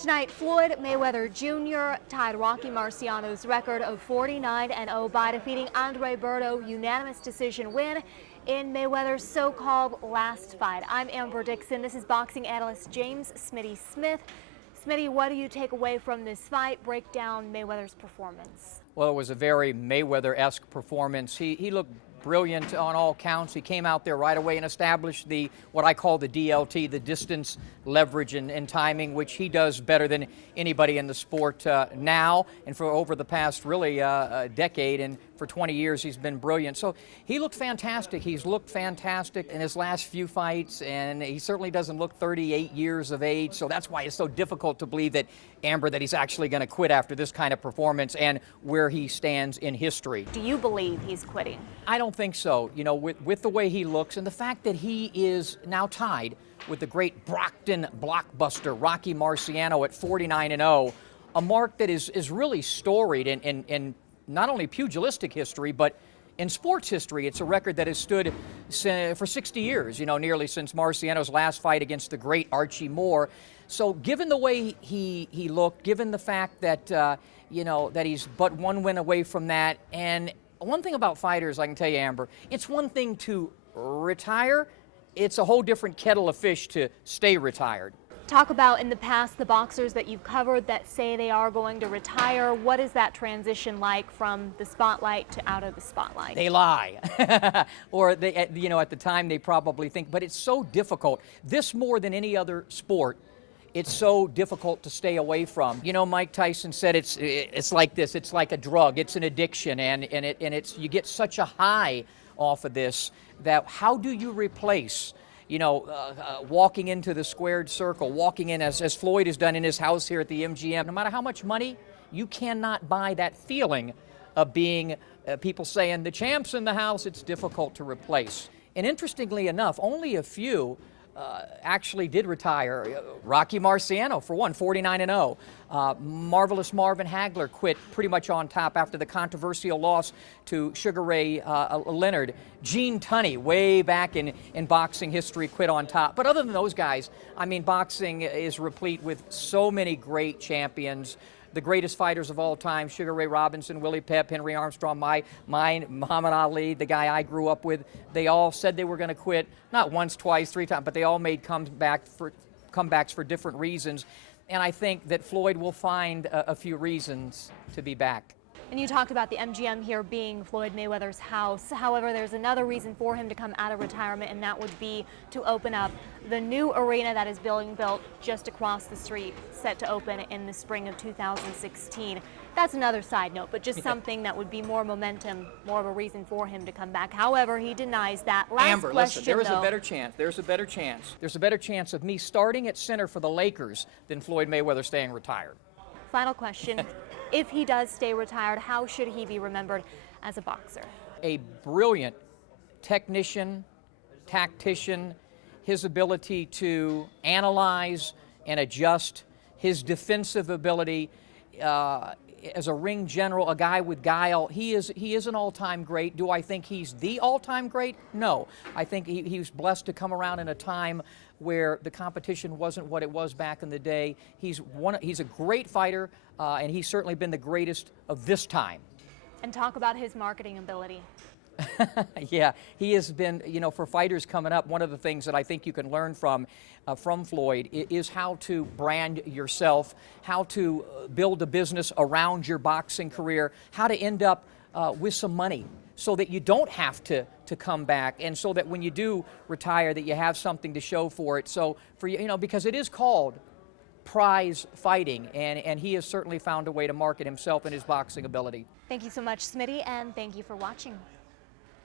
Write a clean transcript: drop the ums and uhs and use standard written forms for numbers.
Tonight, Floyd Mayweather Jr. tied Rocky Marciano's record of 49-0 by defeating Andre Berto, unanimous decision win in Mayweather's so-called last fight. I'm Amber Dixon. This is boxing analyst James Smitty Smith. Smitty, what do you take away from this fight? Break down Mayweather's performance. Well, it was a very Mayweather-esque performance. He looked brilliant on all counts. He came out there right away and established what I call the DLT, the distance, leverage, and timing, which he does better than anybody in the sport now and for over the past really a decade, and for 20 years he's been brilliant. So he looked fantastic. He's looked fantastic in his last few fights, and he certainly doesn't look 38 years of age, so that's why it's so difficult to believe that, Amber, that he's actually going to quit after this kind of performance and where he stands in history. Do you believe he's quitting? I don't think so. You know, with the way he looks and the fact that he is now tied with the great Brockton blockbuster Rocky Marciano at 49-0, a mark that is really storied in not only pugilistic history, but in sports history. It's a record that has stood for 60 years, you know, nearly since Marciano's last fight against the great Archie Moore. So given the way he looked, given the fact that, you know, that he's but one win away from that, and one thing about fighters, I can tell you, Amber, it's one thing to retire. It's a whole different kettle of fish to stay retired. Talk about in the past the boxers that you've covered that say they are going to retire. What is that transition like from the spotlight to out of the spotlight? They lie. Or they, you know, at the time they probably think, but it's so difficult. This more than any other sport, it's so difficult to stay away from. You know, Mike Tyson said it's like this. It's like a drug. It's an addiction, and it's you get such a high off of this that how do you replace, you know, walking into the squared circle, walking in as Floyd has done in his house here at the MGM. No matter how much money, you cannot buy that feeling of being, people saying, the champ's in the house. It's difficult to replace. And interestingly enough, only a few actually did retire. Rocky Marciano, for one, 49-0. Marvelous Marvin Hagler quit pretty much on top after the controversial loss to Sugar Ray Leonard. Gene Tunney, way back in boxing history, quit on top. But other than those guys, I mean, boxing is replete with so many great champions. The greatest fighters of all time, Sugar Ray Robinson, Willie Pep, Henry Armstrong, mine, Muhammad Ali, the guy I grew up with, they all said they were going to quit, not once, twice, three times, but they all made comebacks for different reasons. And I think that Floyd will find a few reasons to be back. And you talked about the MGM here being Floyd Mayweather's house. However, there's another reason for him to come out of retirement, and that would be to open up the new arena that is being built just across the street, set to open in the spring of 2016. That's another side note, but just something that would be more momentum, more of a reason for him to come back. However, he denies that. Last Amber, question, listen, there is a better chance. There's a better chance. There's a better chance of me starting at center for the Lakers than Floyd Mayweather staying retired. Final question. If he does stay retired, how should he be remembered as a boxer? A brilliant technician, tactician, his ability to analyze and adjust, his defensive ability, as a ring general, a guy with guile. He is an all-time great. Do I think he's the all-time great? No. I think he was blessed to come around in a time where the competition wasn't what it was back in the day. He's a great fighter, and he's certainly been the greatest of this time. And talk about his marketing ability. Yeah, he has been, you know, for fighters coming up, one of the things that I think you can learn from Floyd is how to brand yourself, how to build a business around your boxing career, how to end up with some money so that you don't have to come back, and so that when you do retire that you have something to show for it. So for you know, because it is called prize fighting, and he has certainly found a way to market himself and his boxing ability. Thank you so much, Smitty, and thank you for watching.